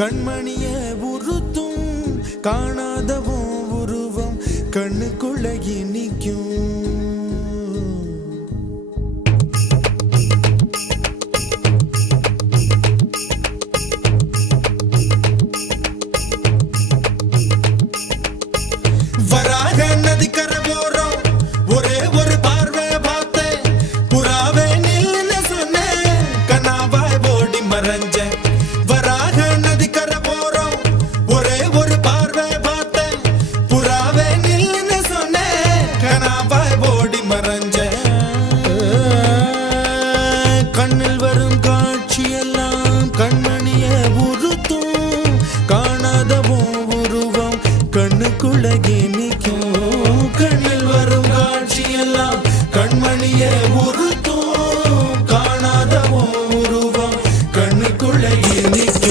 கண்மணிய உறுத்தும் காணாதவோ உருவம் கண்ணுக்குள்ள நிற்கும். வராக நதிக்கரை போறோம் ஒரே ஒரு பார்வை பார்த்தேன் புறாவே நில்லுன்னு சொன்னேன் கனாவாய் ஓடி மறைஞ்சேன். வராக நதிக்கரை போறோம் ஒரே ஒரு பார்வை பார்த்தேன் புறாவே நில்லுன்னு சொன்னேன் கனாவாய் ஓடி மறைஞ்சேன். கண்ணில் வரும் காட்சியெல்லாம் கண்மணிய உரு